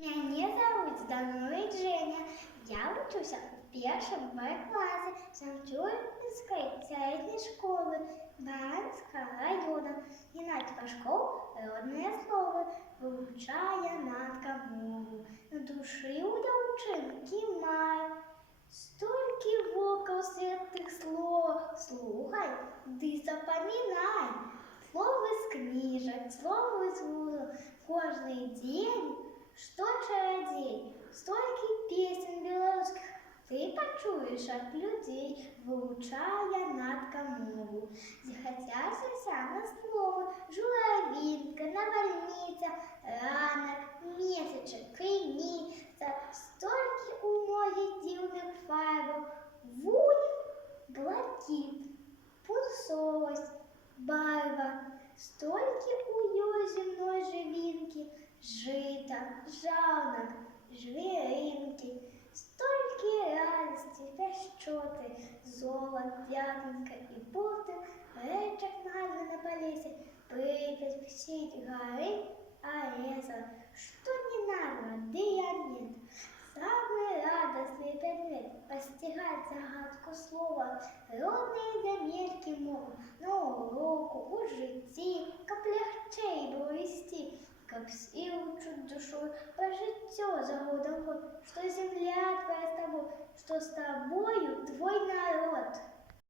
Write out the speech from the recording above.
Мяне завуць Дануй Женя. Я вучуся у першым Б-класе Шамчуринской средней школы Баранского района. Геннадий Пашков родное слово вивчає надкамову. На душі у дівчинки май. Стільки вокруг святих слов. Слухай, ды запоминай. Слово з книжек, слово з вузов. Кожний день, что чародей, столько песен белорусских ты почуешь от людей, выучая надкамову. Захотяся на слово журавинка, навальница, ранок, месячек, крыница. Столько у моря дивных фарбов, вулик, блакит, пунцовость, барва. Столько у ее земной живинки, жито, жалок, жверинки, столько радости, пящоты, золот, пятненько и путы, речек надо на полесе, Припять, Псить, горы, Ореза, что не надо, да я нет. Самый радостный предмет — постигать загадку слова. Родные замельки могут на уроку, у житті, каб легчей було вести, каб всі учуть душою по життю за годом год, что земля твоя с тобой, что с тобою твой народ.